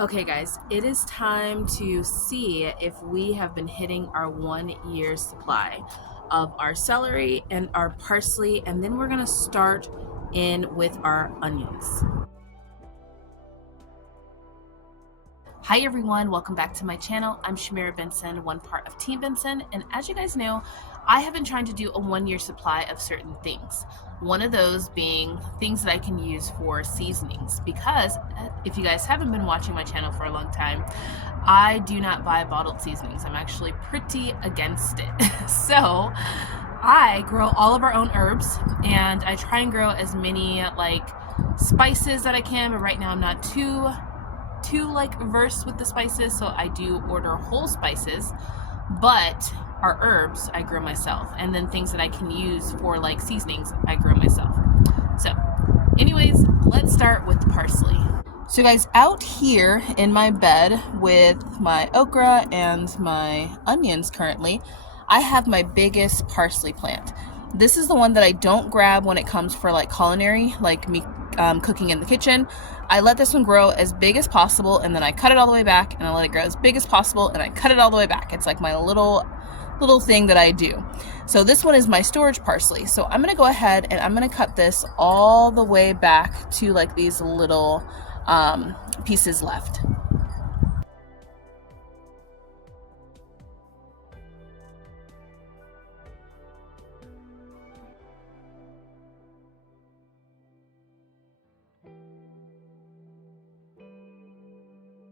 Okay guys, it is time to see if we have been hitting our 1 year supply of our celery and our parsley, and then we're gonna start in with our onions. Hi everyone, welcome back to my channel. I'm Shamira Benson, one part of Team Benson, and as you guys know, I have been trying to do a 1 year supply of certain things. One of those being things that I can use for seasonings, because if you guys haven't been watching my channel for a long time, I do not buy bottled seasonings. I'm actually pretty against it. So I grow all of our own herbs, and I try and grow as many like spices that I can, but right now I'm not too versed with the spices, so I do order whole spices, but our herbs I grow myself, and then things that I can use for like seasonings I grow myself. So anyways, let's start with the parsley. So guys, out here in my bed with my okra and my onions currently, I have my biggest parsley plant. This is the one that I don't grab when it comes for like culinary, like me cooking in the kitchen. I let this one grow as big as possible, and then I cut it all the way back, and I let it grow as big as possible, and I cut it all the way back. It's like my little thing that I do. So this one is my storage parsley. So I'm gonna go ahead and I'm gonna cut this all the way back to like these little pieces left.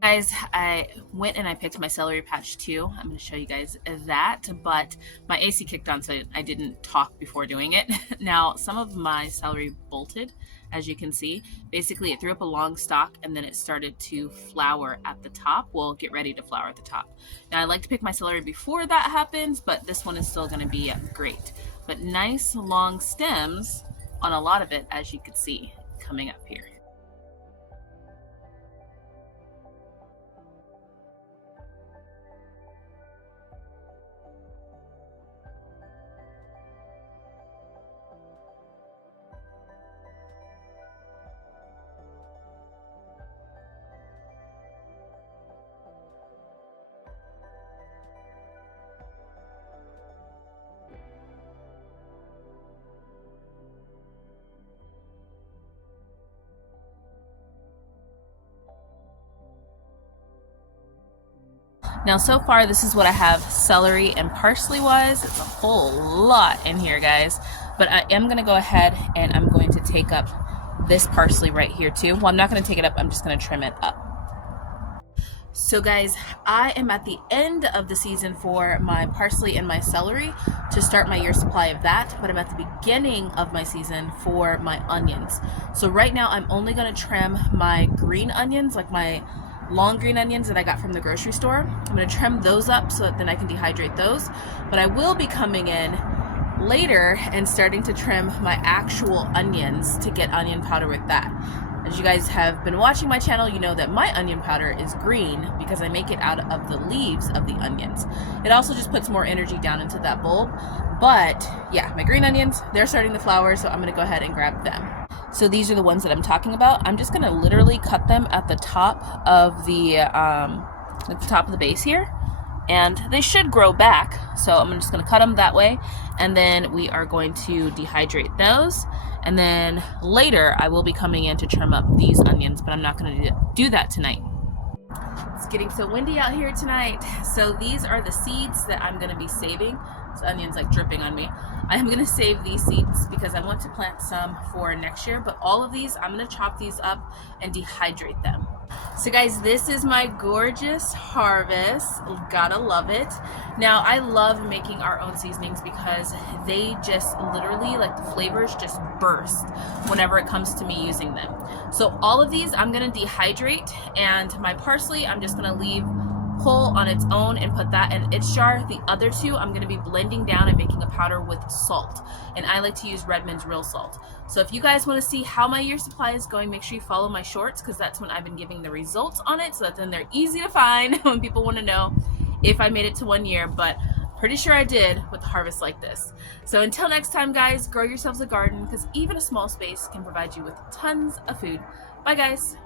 Guys, I went and I picked my celery patch too. I'm going to show you guys that, but my AC kicked on, so I didn't talk before doing it. Now, some of my celery bolted, as you can see. Basically, it threw up a long stalk, and then it started to flower at the top. Well, get ready to flower at the top. Now, I like to pick my celery before that happens, but this one is still going to be great. But nice long stems on a lot of it, as you can see, coming up here. Now so far this is what I have celery and parsley wise. It's a whole lot in here, guys, but I am going to go ahead and I'm going to take up this parsley right here too. Well, I'm not going to take it up, I'm just going to trim it up. So guys, I am at the end of the season for my parsley and my celery to start my year supply of that, but I'm at the beginning of my season for my onions. So right now I'm only going to trim my green onions, like my long green onions that I got from the grocery store. I'm going to trim those up so that then I can dehydrate those, but I will be coming in later and starting to trim my actual onions to get onion powder with that. As you guys have been watching my channel, you know that my onion powder is green because I make it out of the leaves of the onions. It also just puts more energy down into that bulb. But yeah, my green onions, they're starting to flower, so I'm going to go ahead and grab them. So these are the ones that I'm talking about. I'm just going to literally cut them at the top of the base here, and they should grow back. So I'm just going to cut them that way, and then we are going to dehydrate those. And then later I will be coming in to trim up these onions, but I'm not going to do that tonight. It's getting so windy out here tonight. So these are the seeds that I'm going to be saving. This onion's like dripping on me. I am going to save these seeds because I want to plant some for next year, but all of these, I'm going to chop these up and dehydrate them. So guys, this is my gorgeous harvest. Gotta love it. Now, I love making our own seasonings because they just literally, like, the flavors just burst whenever it comes to me using them. So all of these I'm gonna dehydrate, and my parsley I'm just gonna leave whole on its own and put that in its jar. The other two I'm going to be blending down and making a powder with salt, and I like to use Redmond's real salt. So if you guys want to see how my year supply is going, make sure you follow my shorts, because that's when I've been giving the results on it, so that then they're easy to find when people want to know if I made it to 1 year. But pretty sure I did with a harvest like this. So until next time, guys, grow yourselves a garden, because even a small space can provide you with tons of food. Bye guys.